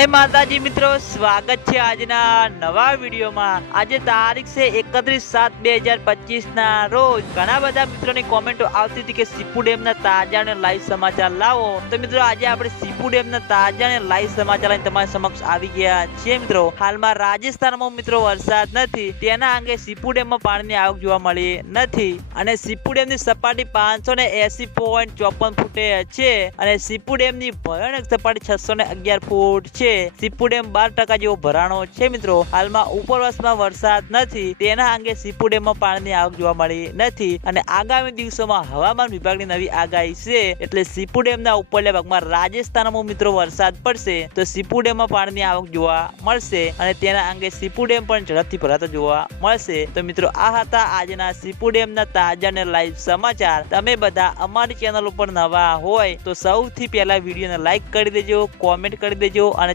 એ માતાજી મિત્રો, સ્વાગત છે આજના નવા વિડીયોમાં. આજે તારીખ છે એકત્રીસ સાત બે હજાર પચીસ ના રોજ. ઘણા બધા મિત્રોની કોમેન્ટો આવતી હતી કે સીપુ ડેમ ના તાજા અને લાઈવ સમાચાર લાવો. તો મિત્રો, આજે આપણે સીપુ ડેમ ના તાજા અને લાઈવ સમાચાર લઈને તમારી સમક્ષ આવી ગયા છીએ મિત્રો. હાલમાં રાજસ્થાનમાં મિત્રો વરસાદ નથી. તેના અંગે સીપુ ડેમમાં પાણીની આવક જોવા મળી નથી. અને સીપુ ડેમની સપાટી પાંચસો ને એસી પોઈન્ટ ચોપન ફૂટે છે. અને સીપુ ડેમની ભયાનક સપાટી છસો ને અગિયાર ફૂટ છે. સીપુ ડેમ બાર ટકા જેવો ભરાણો છે મિત્રો. હાલમાં ઉપરવાસમાં વરસાદ નથી. તેના અંગે સીપુ ડેમમાં પાણીની આવક જોવા મળી નથી. અને આગામી દિવસોમાં હવામાન વિભાગની નવી આગાહી છે. એટલે સીપુ ડેમના ઉપરલા ભાગમાં રાજસ્થાનમાં મિત્રો વરસાદ પડશે. તો સીપુ ડેમમાં પાણીની આવક જોવા મળશે. અને તેના અંગે સીપુ ડેમ પણ ઝડપથી ભરાતો જોવા મળશે. તો મિત્રો, આ હતા આજના સીપુ ડેમના તાજા અને લાઈવ સમાચાર. તમે બધા અમારી ચેનલ ઉપર નવા હોય તો સૌથી પહેલા વિડીયોને લાઈક કરી દેજો કોમેન્ટ કરી દેજો અને